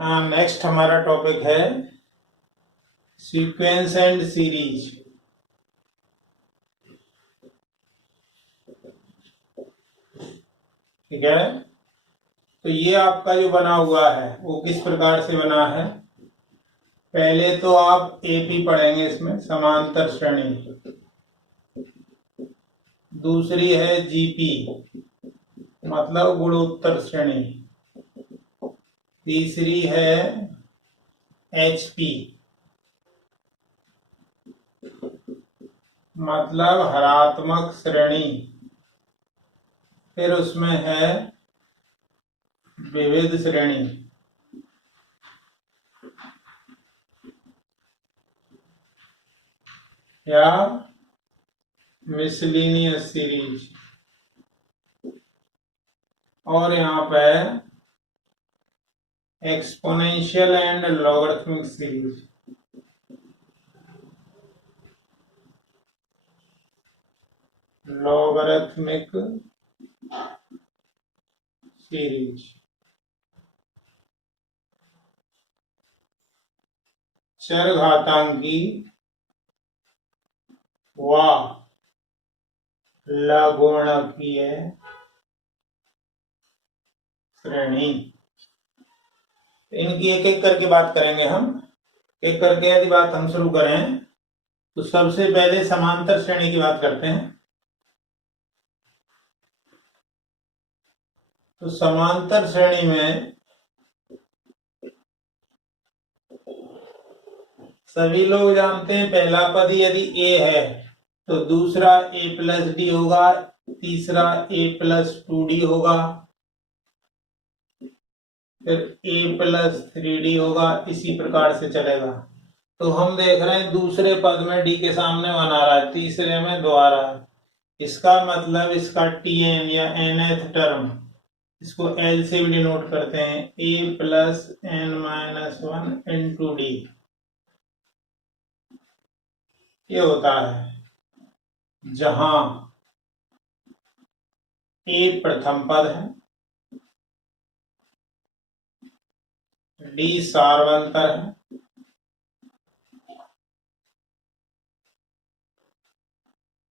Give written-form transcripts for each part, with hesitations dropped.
हाँ, नेक्स्ट हमारा टॉपिक है सीक्वेंस एंड सीरीज। ठीक है, तो ये आपका जो बना हुआ है वो किस प्रकार से बना है। पहले तो आप एपी पढ़ेंगे, इसमें समांतर श्रेणी। दूसरी है जीपी, मतलब गुणोत्तर श्रेणी। तीसरी है एचपी, मतलब हरात्मक श्रेणी। फिर उसमें है विविध श्रेणी, या मिसलिनियस सीरीज। और यहाँ पे exponential and logarithmic series. Logarithmic series, चरघातांकी व लघुगणकीय श्रेणी। इनकी एक एक करके बात करेंगे हम। एक करके यदि बात हम शुरू करें तो सबसे पहले समांतर श्रेणी की बात करते हैं। तो समांतर श्रेणी में सभी लोग जानते हैं, पहला पद यदि ए है तो दूसरा ए प्लस डी होगा, तीसरा ए प्लस 2d होगा, फिर ए प्लस 3d होगा। इसी प्रकार से चलेगा। तो हम देख रहे हैं दूसरे पद में डी के सामने 1 आ रहा है, तीसरे में 2 आ रहा है। इसका मतलब इसका टीएन या nth टर्म, इसको एल से भी डिनोट करते हैं, A plus N minus 1 into D. ये होता है जहां ए प्रथम पद है, डी सार्वंतर है,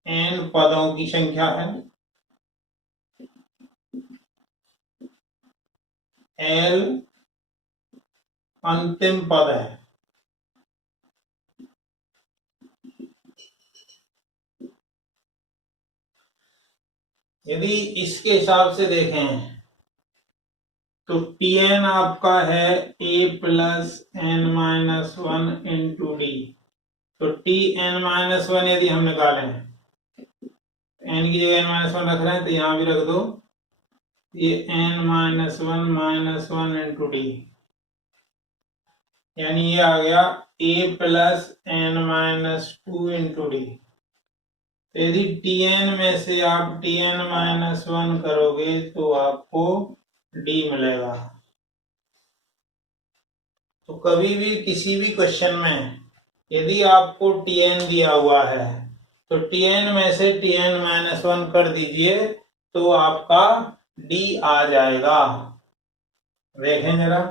एन पदों की संख्या है, एल अंतिम पद है। यदि इसके हिसाब से देखें तो Tn आपका है a plus N minus 1 into d. तो Tn माइनस 1 यदि हम निकालें, n की जगह n-1 रख रहे हैं तो यहां भी रख दो, ये n माइनस 1 इंटू डी, यानी ये आ गया a plus N minus 2 into d. यदि Tn में से आप Tn माइनस 1 करोगे तो आपको D मिलेगा। तो कभी भी किसी भी क्वेश्चन में यदि आपको Tn दिया हुआ है तो Tn में से Tn माइनस 1 कर दीजिए तो आपका D आ जाएगा। देखें जरा,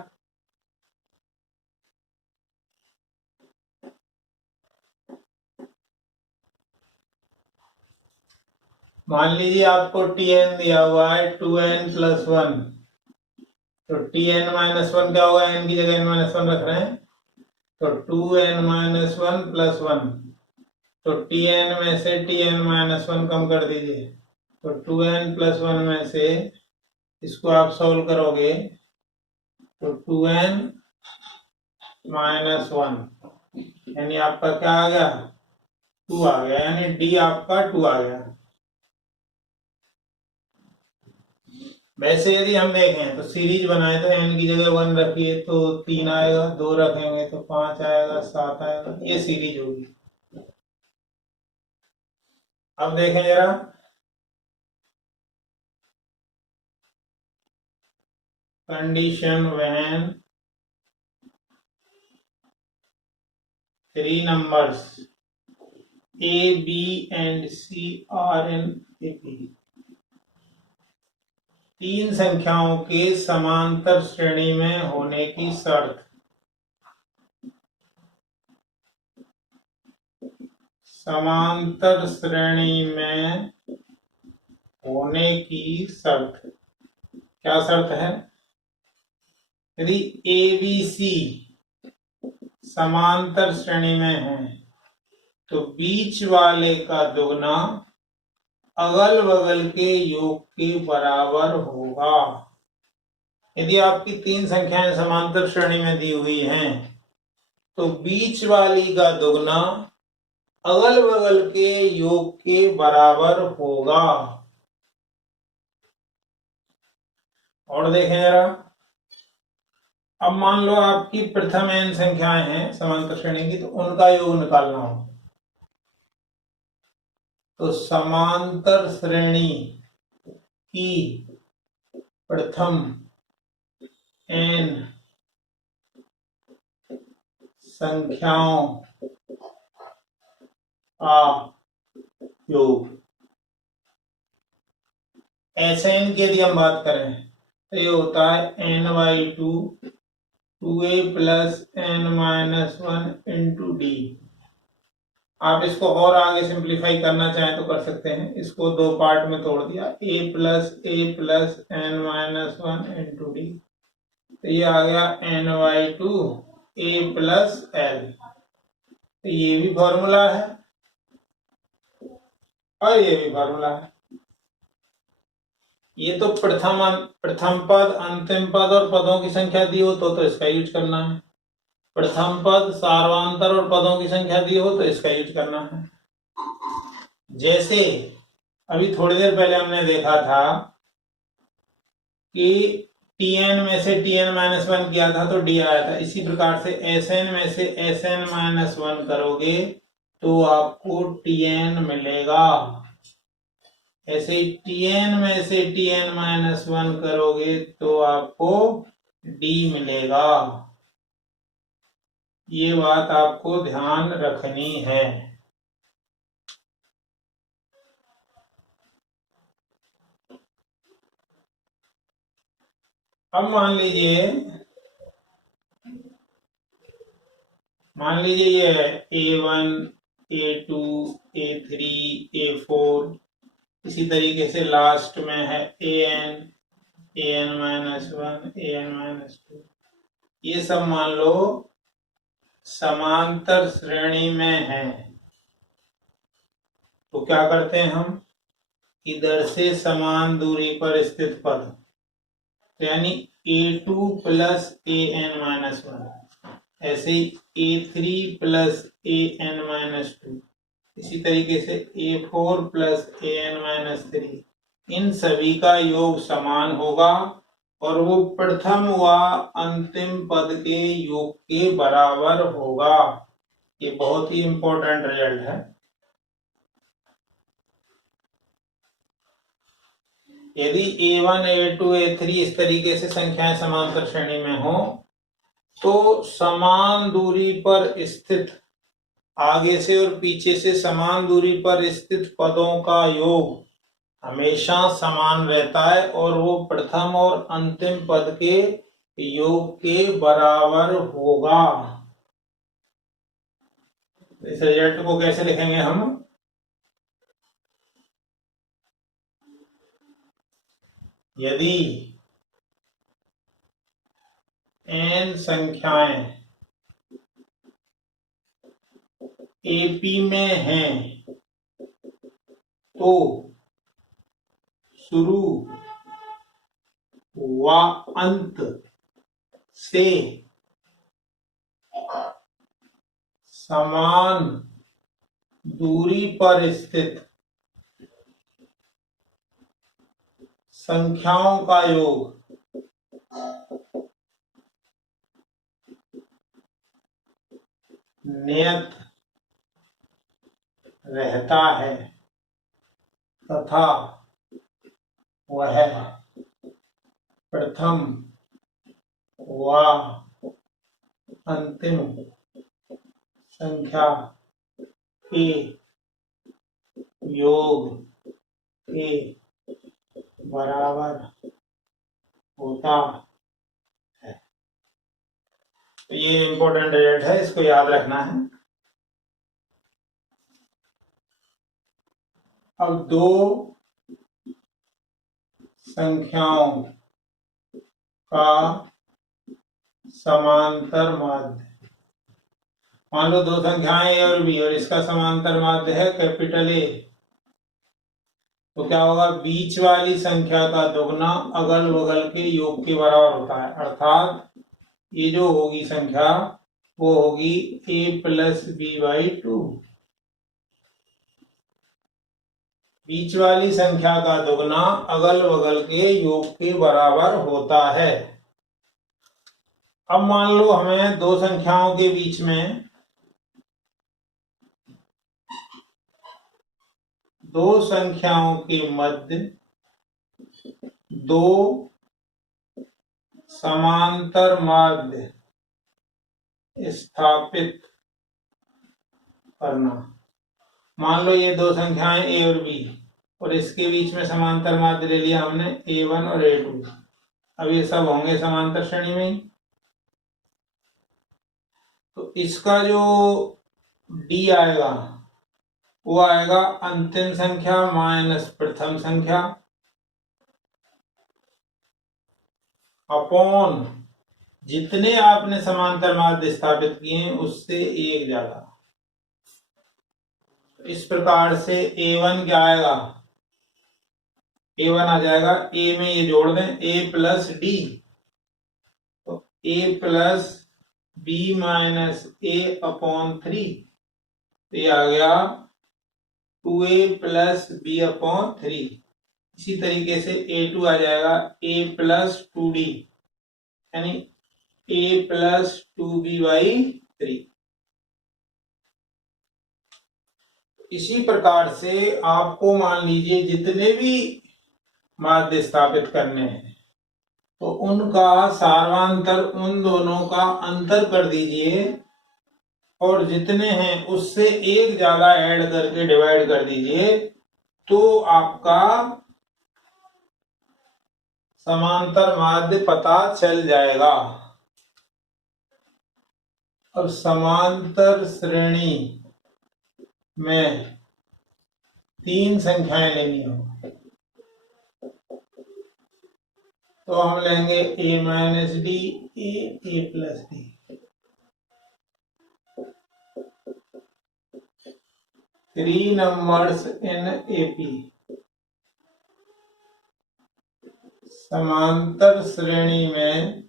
मान लीजिए आपको Tn दिया हुआ है 2n प्लस 1, तो Tn माइनस 1 क्या होगा, n की जगह n-1 रख रहे हैं, तो 2n माइनस 1 प्लस 1। तो Tn में से Tn माइनस 1 कम कर दीजिए, तो 2n प्लस 1 में से इसको आप सॉल्व करोगे तो 2n माइनस 1, यानी आपका क्या आ गया, 2 आ गया, यानी D आपका 2 आ गया। वैसे यदि हम देखें तो सीरीज बनाए तो n की जगह 1 रखिए तो 3 आएगा, 2 रखेंगे तो 5 आएगा, 7 आएगा, ये सीरीज होगी। अब देखें जरा, condition when 3 numbers A, B and C are in AP। तीन संख्याओं के समांतर श्रेणी में होने की शर्त। समांतर श्रेणी में होने की शर्त क्या शर्त है? यदि ए बी सी समांतर श्रेणी में है तो बीच वाले का दुगना अगल बगल के योग के बराबर होगा। यदि आपकी तीन संख्याएं समांतर श्रेणी में दी हुई हैं तो बीच वाली का दुगना अगल बगल के योग के बराबर होगा। और देखें जरा, अब मान लो आपकी प्रथम n संख्याएं हैं समांतर श्रेणी की, तो उनका योग निकालना हो तो समांतर श्रेणी की प्रथम n संख्याओं का योग, Sn की यदि हम बात करें तो ये होता है n/2 2a plus n-1 into D. आप इसको और आगे सिंप्लीफाई करना चाहें तो कर सकते हैं। इसको दो पार्ट में तोड़ दिया, a plus n-1 into d, तो ये आ गया n/2 a प्लस l। तो ये भी फॉर्मूला है और ये भी फॉर्मूला है। ये तो प्रथम पद, अंतिम पद और पदों की संख्या दी हो तो इसका यूज करना है। प्रथम पद, सार्वंतर और पदों की संख्या दी हो तो इसका यूज करना है। जैसे अभी थोड़ी देर पहले हमने देखा था कि Tn में से Tn-1 किया था तो D आया था। इसी प्रकार से Sn में से Sn-1 करोगे तो आपको Tn मिलेगा। ऐसे ही Tn में से Tn-1 करोगे तो आपको D मिलेगा। ये बात आपको ध्यान रखनी है। अब मान लीजिए ये है A1 A2 A3 A4, इसी तरीके से लास्ट में है AN AN-1 AN-2। ये सब मान लो समांतर श्रेणी में है तो क्या करते हैं हम, इधर से समान दूरी पर स्थित पद यानी A2 प्लस AN-1, ऐसे ही A3 प्लस AN-2, इसी तरीके से A4 प्लस AN-3, इन सभी का योग समान होगा और वो प्रथम व अंतिम पद के योग के बराबर होगा। ये बहुत ही इंपॉर्टेंट रिजल्ट है। यदि A1 A2 A3 इस तरीके से संख्याएं समांतर श्रेणी में हो तो समान दूरी पर स्थित, आगे से और पीछे से समान दूरी पर स्थित पदों का योग हमेशा समान रहता है और वो प्रथम और अंतिम पद के योग के बराबर होगा। इस रिजल्ट को कैसे लिखेंगे हम, यदि n संख्याएं AP में हैं तो शुरू व अंत से समान दूरी पर स्थित संख्याओं का योग नियत रहता है तथा वह प्रथम व अंतिम संख्या के योग के बराबर होता है। तो ये इंपॉर्टेंट रिजल्ट है, इसको याद रखना है। अब दो संख्याओं का समांतर माध्य, मान लो दो संख्याएं ए और बी और इसका समांतर माध्य है कैपिटल ए, तो क्या होगा, बीच वाली संख्या का दुगना अगल बगल के योग के बराबर होता है। अर्थात ये जो होगी संख्या वो होगी a प्लस बी बाई 2। बीच वाली संख्या का दुगना अगल बगल के योग के बराबर होता है। अब मान लो हमें दो संख्याओं के बीच में दो संख्याओं के मध्य दो समांतर माध्य स्थापित करना। मान लो ये दो संख्याएं ए और बी और इसके बीच में समांतर माध्य ले लिया हमने a1 और a2। अब ये सब होंगे समांतर श्रेणी में ही, तो इसका जो d आएगा वो आएगा अंतिम संख्या माइनस प्रथम संख्या अपॉन जितने आपने समांतर माध्य स्थापित किए हैं उससे एक ज्यादा। इस प्रकार से a1 क्या आएगा, a1 आ जाएगा, a में ये जोड़ दें a प्लस डी, तो a plus b minus a upon 3, तो ये आ गया 2a प्लस बी अपॉन 3। इसी तरीके से a2 आ जाएगा a प्लस 2d यानी a प्लस 2b बाई 3। इसी प्रकार से आपको मान लीजिए जितने भी माध्य स्थापित करने हैं तो उनका सार्वांतर उन दोनों का अंतर कर दीजिए और जितने हैं उससे एक ज्यादा ऐड करके डिवाइड कर दीजिए, तो आपका समांतर माध्य पता चल जाएगा। अब समांतर श्रेणी में तीन संख्याएं लेनी हो तो हम लेंगे a minus D, a plus D. Three numbers in AP, समांतर श्रेणी में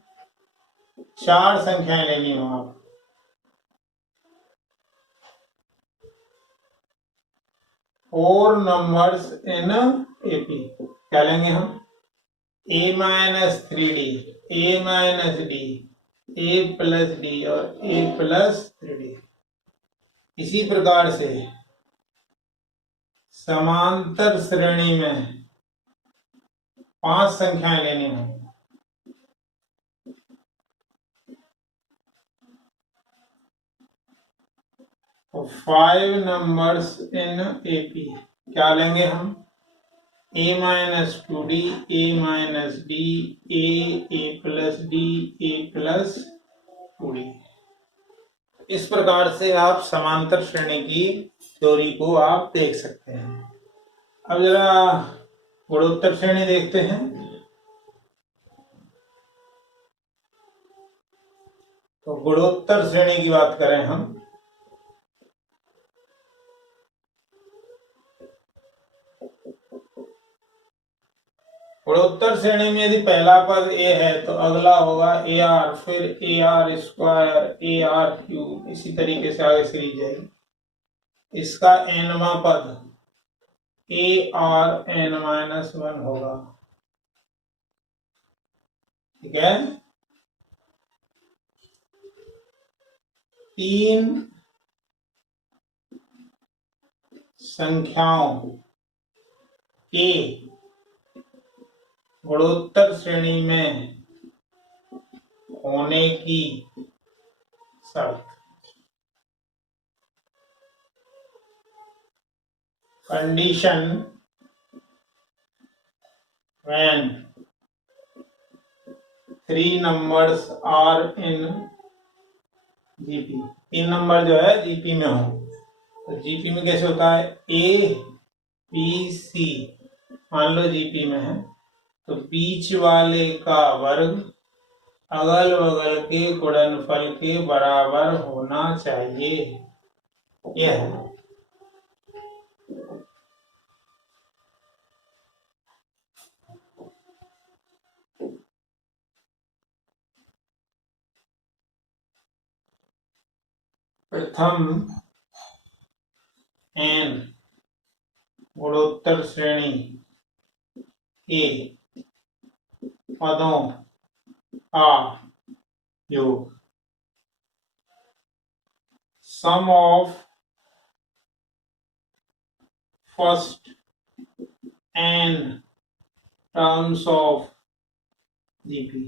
चार संख्याएं लेनी हो आप। फोर नंबर्स इन AP, क्या लेंगे हम, a minus 3d, a minus D, a plus D और a प्लस 3d। इसी प्रकार से समांतर श्रेणी में पांच संख्याएं लेनी हो तो 5 नंबर्स इन AP, क्या लेंगे हम, a minus 2d, a minus D, a plus D, a plus 2d। इस प्रकार से आप समांतर श्रेणी की थ्योरी को आप देख सकते हैं। अब जरा गुणोत्तर श्रेणी देखते हैं। तो गुणोत्तर श्रेणी की बात करें हम, गुणोत्तर श्रेणी में यदि पहला पद a है तो अगला होगा AR, फिर AR स्क्वायर, AR क्यूब, इसी तरीके से आगे सीरीज जाएगी। इसका nवां पद ARn-1 होगा। ठीक है, तीन संख्याओं के गुणोत्तर श्रेणी में होने की शर्त, condition when 3 numbers are in GP, 3 number जो है जीपी में हो, तो जीपी में कैसे होता है, ए बी सी, मान लो जीपी में है, तो बीच वाले का वर्ग अगल बगल के गुणनफल के बराबर होना चाहिए, यह है। प्रथम एन गुणोत्तर श्रेणी के पदों का योग, sum of first N terms of GP,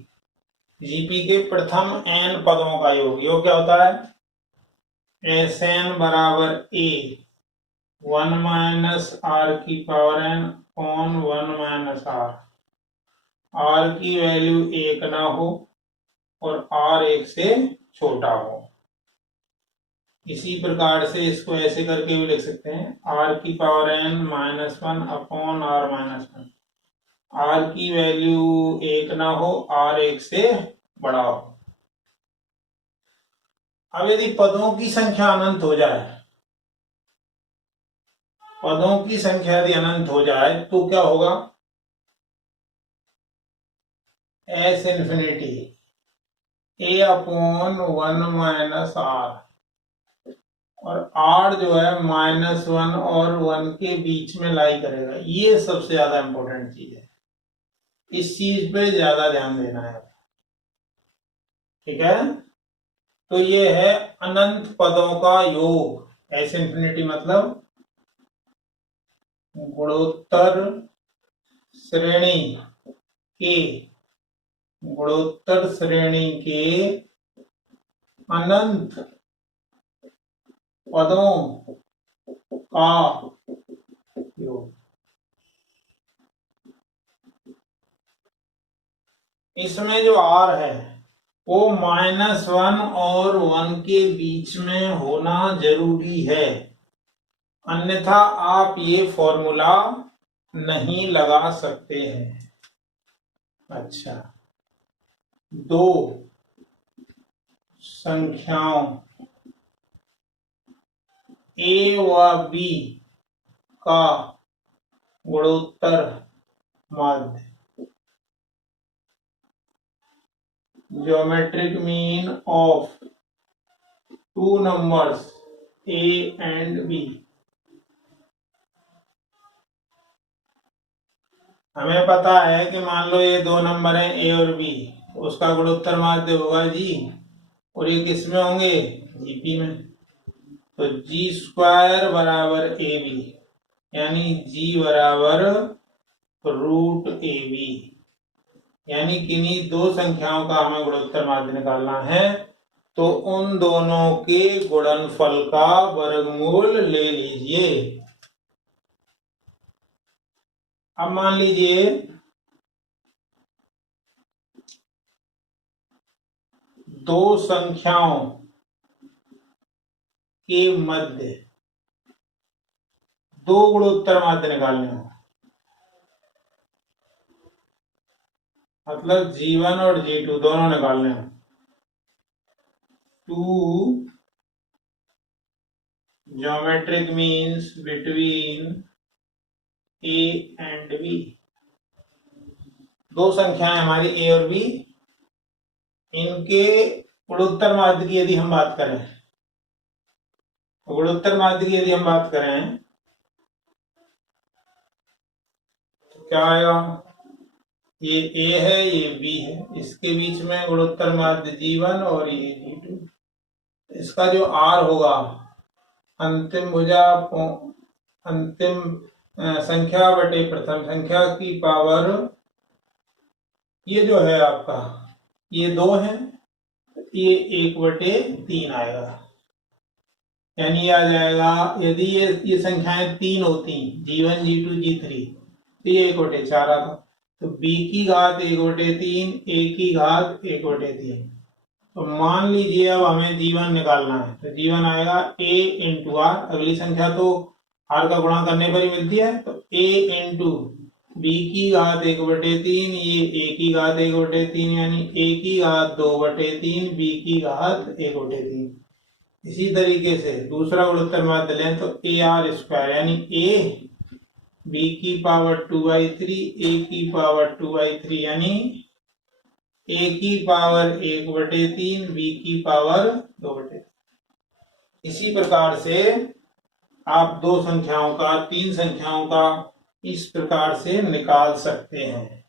GP के प्रथम एन पदों का योग, योग क्या होता है, एस एन बराबर ए 1 माइनस आर की power n on 1 minus r, r की वैल्यू 1 ना हो और आर 1 से छोटा हो। इसी प्रकार से इसको ऐसे करके भी लिख सकते हैं, आर की power n -1 upon r -1, r की वैल्यू 1 ना हो, आर 1 से बड़ा हो। अब यदि पदों की संख्या अनंत हो जाए, पदों की संख्या यदि अनंत हो जाए तो क्या होगा, s infinity a upon 1 minus r, और आर जो है -1 और 1 के बीच में लाई करेगा। ये सबसे ज्यादा इंपॉर्टेंट चीज है, इस चीज पे ज्यादा ध्यान देना है, ठीक है। तो ये है अनंत पदों का योग, एस इन्फिनिटी मतलब गुणोत्तर श्रेणी के, गुणोत्तर श्रेणी के अनंत पदों का योग। इसमें जो आर है वो -1 और 1 के बीच में होना जरूरी है, अन्यथा आप ये फॉर्मूला नहीं लगा सकते हैं। अच्छा, दो संख्याओं ए व बी का गुणोत्तर माध्य, geometric mean of 2 numbers A and B। हमें पता है कि मान लो ये 2 नंबर हैं ए और बी, उसका गुणोत्तर माध्य होगा जी, और ये किस में होंगे, जीपी में, तो जी स्क्वायर बराबर ए बी, यानी जी बराबर √AB, यानी किन्हीं दो संख्याओं का हमें गुणोत्तर माध्य निकालना है, तो उन दोनों के गुणनफल का वर्गमूल ले लीजिए। अब मान लीजिए दो संख्याओं के मध्य दो गुणोत्तर माध्य निकालने हो, मतलब G1 और G2 दोनों निकालने हो, 2 geometric means between A and B, दो संख्याएं हमारी A और B, इनके गुणोत्तर माध्य की यदि हम बात करें, गुणोत्तर माध्य की यदि हम बात करें तो क्या आएगा, ये A है ये B है, इसके बीच में गुणोत्तर माध्य G1 और ये G2, इसका जो R होगा अंतिम भुजा अंतिम संख्या बटे प्रथम संख्या की पावर, ये जो है आपका ये 2 है, ये 1/3 आएगा, यानी आ जाएगा, यदि ये संख्याएं 3 होती G1 G2 G3 तो ये 1/4 आता, तो b की घात 1/3 a की घात 1/3। तो मान लीजिए अब हमें g1 निकालना है, तो g1 आएगा a इंटू आर, अगली संख्या तो r का गुणा करने पर ही मिलती है, तो a इंटू b की घात 1/3, ये a की घात 1/3 यानी a की घात 2/3, b की घात 1/3। इसी तरीके से दूसरा गुणोत्तर माध्य लें तो ए आर स्क्वायर यानी a b की पावर 2/3 a की पावर 2/3 यानी a की पावर 1/3 b की पावर 2/3। इसी प्रकार से आप दो संख्याओं का, तीन संख्याओं का इस प्रकार से निकाल सकते हैं।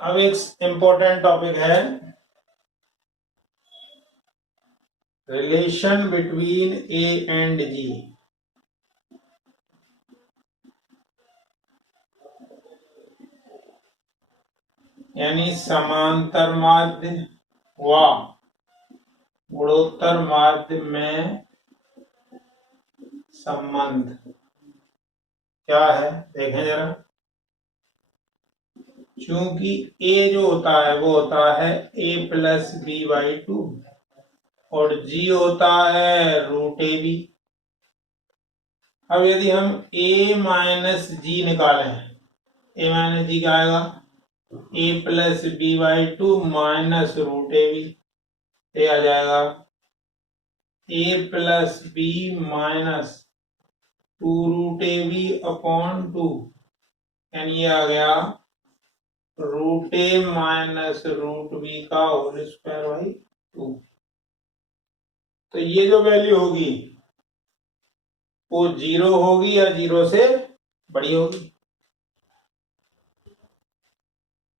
अब एक इंपॉर्टेंट टॉपिक है रिलेशन बिटवीन ए एंड जी। यानी समांतर माध्य व गुणोत्तर माध्य में संबंध क्या है, देखें जरा। चूंकि a जो होता है वो होता है a प्लस b/2 और g होता है √ab। अब यदि हम a माइनस जी निकालें, a माइनस जी क्या आएगा, a plus b/2 minus √ab, ये आ जाएगा a plus b minus 2√ab/2, यानी ये आ गया √a माइनस √b का होल स्क्वायर बाई 2। तो ये जो वैल्यू होगी वो 0 होगी या 0 से बड़ी होगी।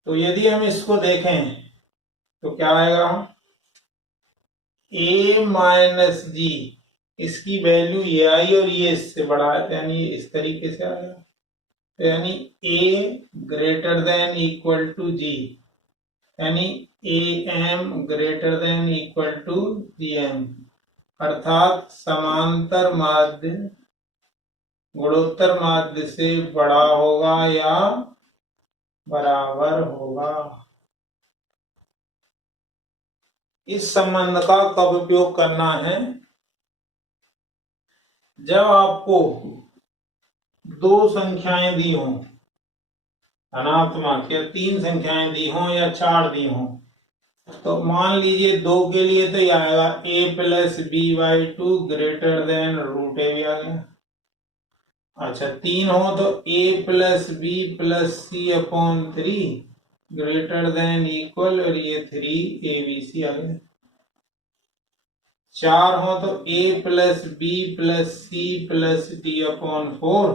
तो यदि हम इसको देखें तो क्या आएगा, a माइनस जी, इसकी वैल्यू ये आई और ये इससे बड़ा है, यानी इस तरीके से आएगा। तो यानी a greater than equal to g, यानी am greater than equal to gm, अर्थात समांतर माध्य गुणोत्तर माध्य से बड़ा होगा या बराबर होगा। इस संबंध का कब उपयोग करना है, जब आपको दो संख्याएं दी हों धनात्मक, या तीन संख्याएं दी हों या चार दी हों। तो मान लीजिए दो के लिए तो यह आएगा a plus b/2 greater than √ab आ गया। अच्छा, तीन हो तो a plus b plus c/3 greater than equal, और ये 3abc आ गया। चार हो तो a plus b plus c plus d/4,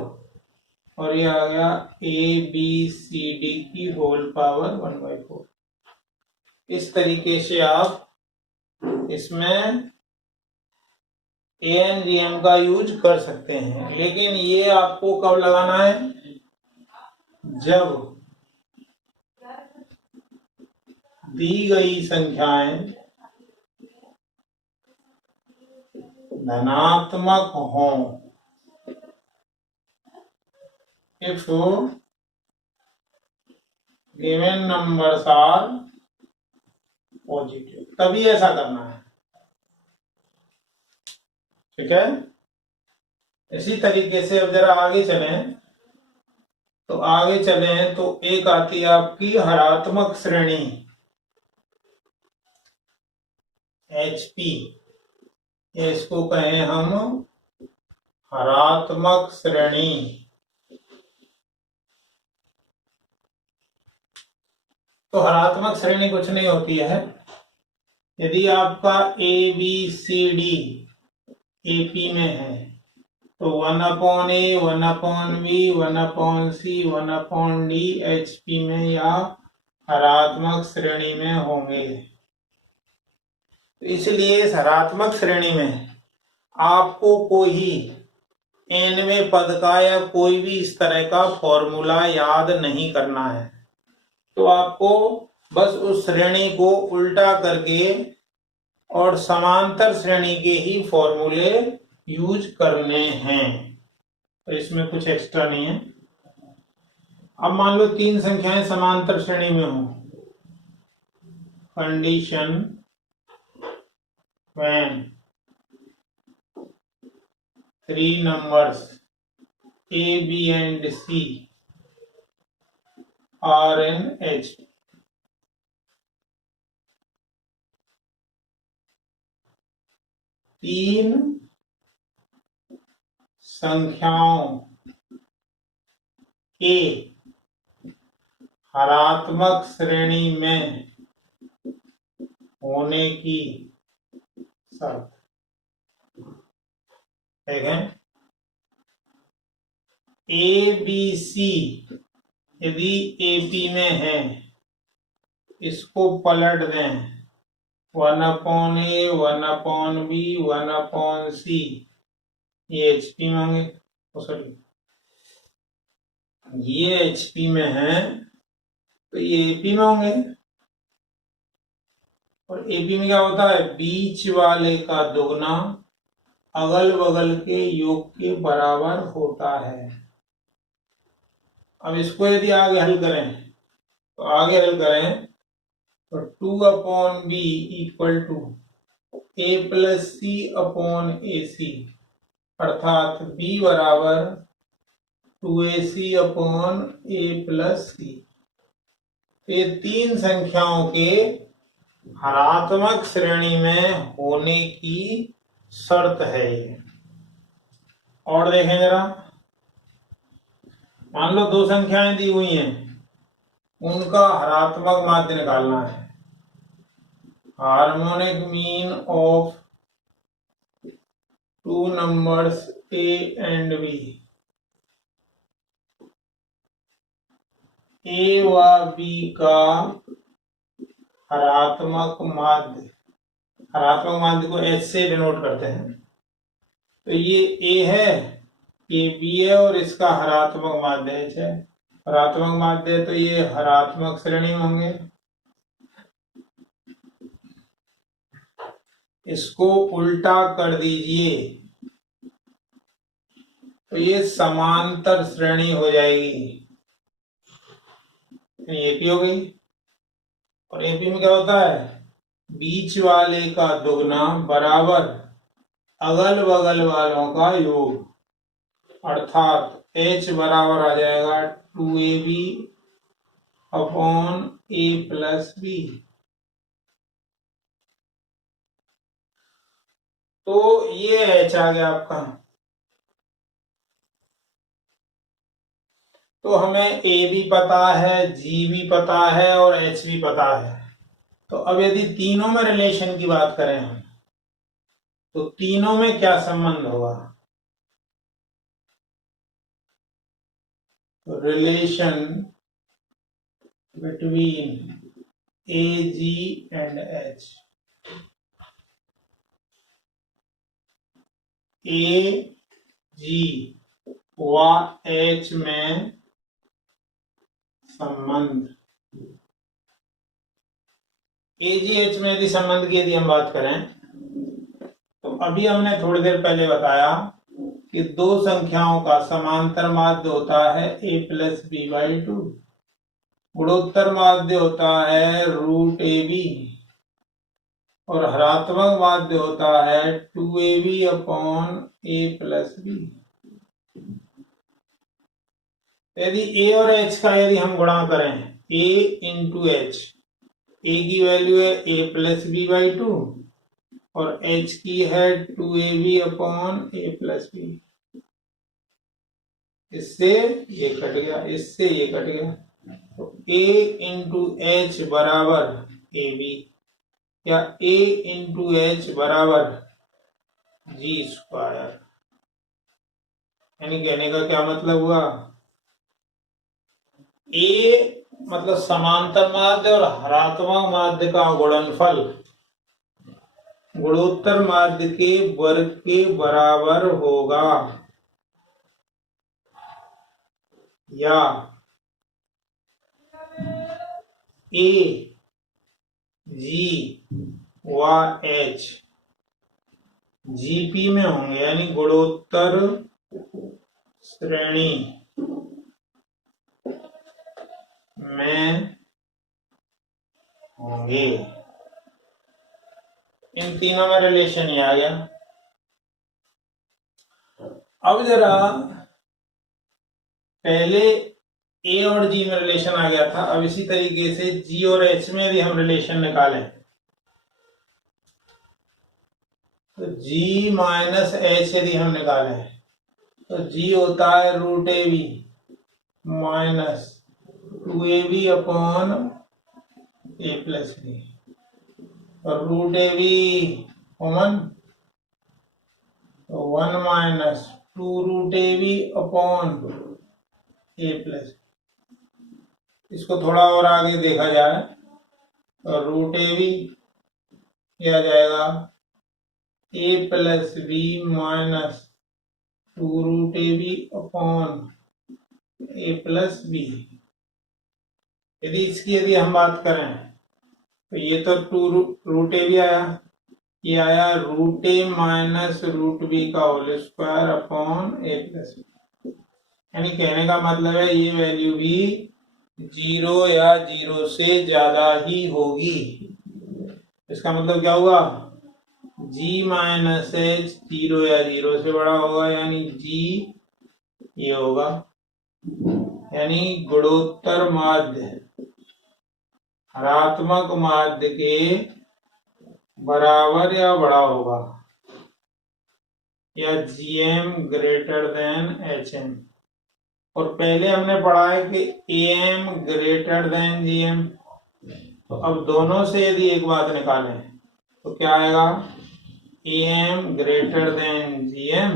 और ये आ गया abcd की होल पावर 1/4। इस तरीके से आप इसमें ANGM का यूज कर सकते हैं। लेकिन ये आपको कब लगाना है, जब दी गई संख्याएं धनात्मक हों। If given numbers are positive, तभी ऐसा करना है। ठीक है। इसी तरीके से अब जरा आगे चलें, तो आगे चलें तो एक आती है आपकी हरात्मक श्रेणी HP, इसको कहें हम हरात्मक श्रेणी। तो हरात्मक श्रेणी कुछ नहीं होती है, यदि आपका ABCD AP में है तो 1/A 1/B 1/C 1/D HP में या हरात्मक श्रेणी में होंगे। इसलिए इस हरात्मक श्रेणी में आपको कोई nवें पद का या कोई भी इस तरह का फॉर्मूला याद नहीं करना है। तो आपको बस उस श्रेणी को उल्टा करके और समांतर श्रेणी के ही फॉर्मूले यूज करने हैं। तो इसमें कुछ एक्स्ट्रा नहीं है। अब मान लो तीन संख्याएं समांतर श्रेणी में हो, condition when three numbers A, B and C are in H. तीन संख्याओं के हरात्मक श्रेणी में होने की शर्त। देखें, ए बी सी यदि AP में है, इसको पलट दें 1/A 1/B 1/C, ये HP में होंगे। सॉरी, ये HP में है तो ये AP में होंगे। और AP में क्या होता है, बीच वाले का दुगना अगल बगल के योग के बराबर होता है। अब इसको यदि आगे हल करें तो आगे हल करें तो 2/B equal to A plus C/AC, अर्थात B बराबर 2AC/A प्लस C। ये तीन संख्याओं के हरात्मक श्रेणी में होने की शर्त है ये। और देखें जरा, मान लो दो संख्याएं दी हुई हैं, उनका हरात्मक माध्य निकालना है। Harmonic mean of two numbers A and B। A व B का हरात्मक माध्य को H से डिनोट करते हैं। तो ये A है, ये B है और इसका हरात्मक माध्य H है। हरात्मक माध्य तो ये हरात्मक श्रेणी में होंगे। इसको उल्टा कर दीजिए तो ये समांतर श्रेणी हो जाएगी। AP हो गई। और AP में क्या होता है, बीच वाले का दुगना बराबर अगल बगल वालों का योग, अर्थात H बराबर आ जाएगा 2AB upon A plus B। तो ये H आ गया आपका। तो हमें A भी पता है, G भी पता है और H भी पता है। तो अब यदि तीनों में रिलेशन की बात करें हम, तो तीनों में क्या संबंध होगा, relation between AG and H। AG व H में संबंध, AGH में यदि संबंध की यदि हम बात करें तो अभी हमने थोड़ी देर पहले बताया कि दो संख्याओं का समांतर माध्य होता है A प्लस B/2, गुणोत्तर माध्य होता है √AB और हरात्मक माध्य होता है 2AB upon A plus B। यदि A और H का यदि हम गुणा करें, A इंटू H, A की वैल्यू है A प्लस B/2 और H की है 2AB upon A plus B। इससे ये कट गया, इससे ये कट गया, तो A इंटू H बराबर AB या A इंटू H बराबर G²। यानी कहने का क्या मतलब हुआ, A मतलब समांतर माध्य और हरात्मक माध्य का गुणनफल गुणोत्तर माध्य के वर्ग के बराबर होगा, या A, G व H GP में होंगे, यानी गुणोत्तर श्रेणी में होंगे। इन तीनों में रिलेशन ही आ गया। अब जरा पहले ए और जी में रिलेशन आ गया था, अब इसी तरीके से जी और एच में यदि हम रिलेशन निकालें तो जी माइनस एच यदि हम निकालें तो जी होता है root a b minus 2ab upon a plus b, और रूट ए बी कॉमन तो 1 minus 2 root a b upon a plus. इसको थोड़ा और आगे देखा जाए तो रूट ए बी किया जाएगा a plus b minus 2 root a b upon a plus b. यदि हम बात करें तो ये तो 2 रूट ए बी आया, ये आया रूट ए माइनस रूट बी का whole square upon a plus B. यानी कहने का मतलब है ये वैल्यू भी 0 या 0 से ज्यादा ही होगी। इसका मतलब क्या हुआ, जी माइनस एच 0 या 0 से बड़ा होगा, यानी जी ये होगा, यानी गुणोत्तर माध्य हरात्मक माध्य के बराबर या बड़ा होगा, या जीएम ग्रेटर देन एचएम। और पहले हमने पढ़ा है कि एएम ग्रेटर देन जीएम, तो अब दोनों से यदि एक बात निकालें तो क्या आएगा, एएम ग्रेटर देन जीएम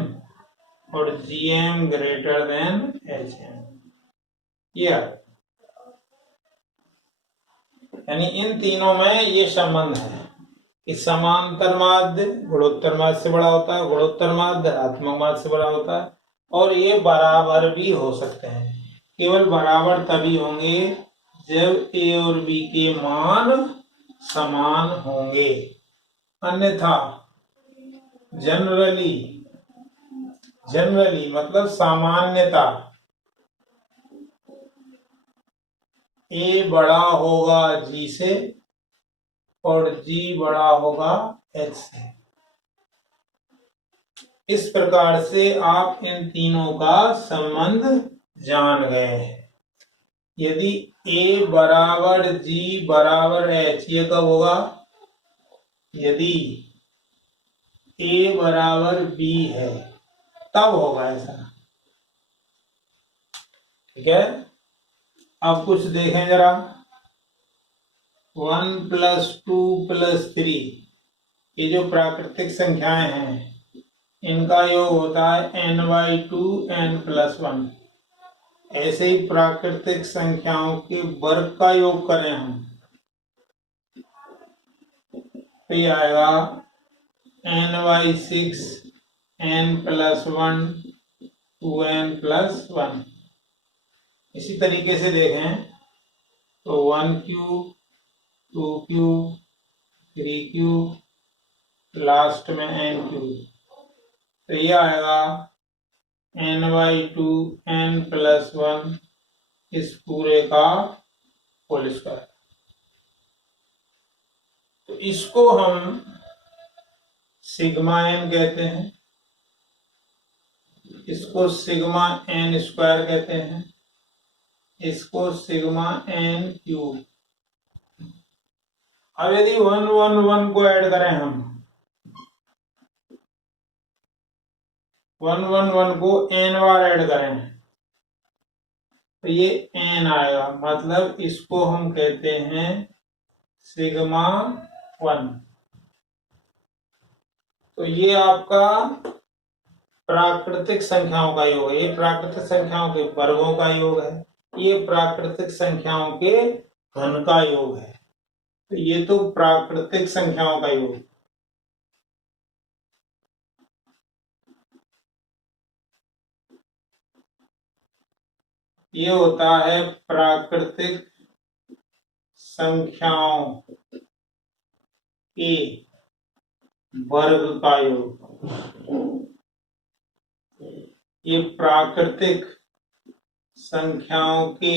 और जीएम ग्रेटर देन एचएम। यानी इन तीनों में ये संबंध है कि समांतर माध्य गुणोत्तर माध्य से बड़ा होता है, गुणोत्तर माध्य धनात्मक माध्य से बड़ा होता है, और ये बराबर भी हो सकते हैं। केवल बराबर तभी होंगे जब ए और बी के मान समान होंगे, अन्यथा जनरली मतलब सामान्यता ए बड़ा होगा जी से और जी बड़ा होगा एच से। इस प्रकार से आप इन तीनों का संबंध जान गए हैं। यदि ए बराबर जी बराबर एच, ये कब होगा, यदि ए बराबर बी है तब होगा ऐसा। ठीक है, अब कुछ देखें जरा। 1 + 2 + 3, ये जो प्राकृतिक संख्याएं हैं इनका योग होता है n/2 n+1। ऐसे ही प्राकृतिक संख्याओं के वर्ग का योग करें हम तो ये आएगा n/6 n+1 2n+1। इसी तरीके से देखें तो 1³ 2³ 3³ लास्ट में n³, तो ये आएगा n/2 n+1 इस पूरे का होल स्क्वायर। तो इसको हम सिग्मा n कहते हैं, इसको सिग्मा n² कहते हैं, इसको सिग्मा n³। अब यदि 1 1 1 को ऐड करें हम, 1 1 1 को n बार ऐड करें तो ये n आएगा, मतलब इसको हम कहते हैं सिग्मा 1। तो ये आपका प्राकृतिक संख्याओं का योग है, ये प्राकृतिक संख्याओं के वर्गों का योग है, ये प्राकृतिक संख्याओं के घन का योग है। तो ये तो प्राकृतिक संख्याओं का योग। ये होता है प्राकृतिक संख्याओं के वर्ग का योग। ये प्राकृतिक संख्याओं के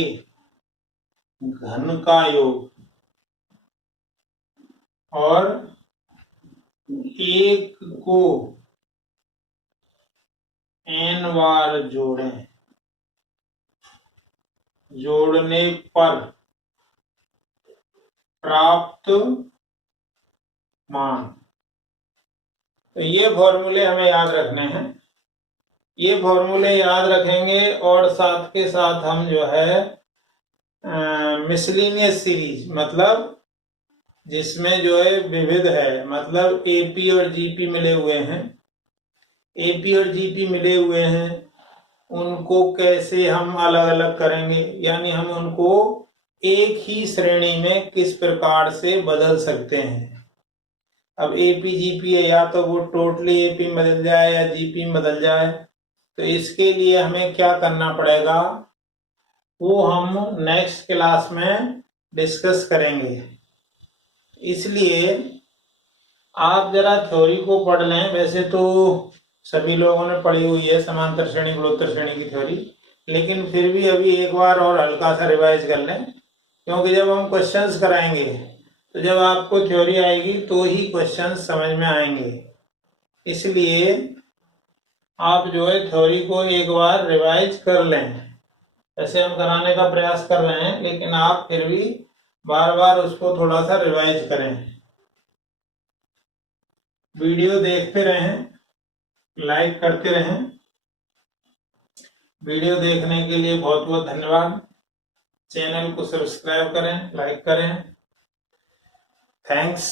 घन का योग और एक को n बार जोड़ें, जोड़ने पर प्राप्त मान। तो ये फॉर्मूले हमें याद रखने हैं, ये फॉर्मूले याद रखेंगे और साथ के साथ हम जो है मिसलिनियस सीरीज, मतलब जिसमें जो है विविध है, मतलब एपी और जीपी मिले हुए हैं, एपी और जीपी मिले हुए हैं, उनको कैसे हम अलग अलग करेंगे, यानी हम उनको एक ही श्रेणी में किस प्रकार से बदल सकते हैं। अब एपी जीपी है, या तो वो टोटली एपी में बदल जाए या जीपी में बदल जाए, तो इसके लिए हमें क्या करना पड़ेगा वो हम नेक्स्ट क्लास में डिस्कस करेंगे। इसलिए आप जरा थ्योरी को पढ़ लें। वैसे तो सभी लोगों ने पढ़ी हुई है समांतर श्रेणी गुणोत्तर श्रेणी की थ्योरी, लेकिन फिर भी अभी एक बार और हल्का सा रिवाइज कर लें, क्योंकि जब हम क्वेश्चंस कराएंगे तो जब आपको थ्योरी आएगी तो ही क्वेश्चंस समझ में आएंगे। इसलिए आप जो है थ्योरी को एक बार रिवाइज कर लें। ऐसे हम कराने का प्रयास कर रहे हैं, लेकिन आप फिर भी बार बार उसको थोड़ा सा रिवाइज करें। वीडियो देखते रहें, लाइक करते रहें। वीडियो देखने के लिए बहुत बहुत धन्यवाद। चैनल को सब्सक्राइब करें, लाइक करें। थैंक्स।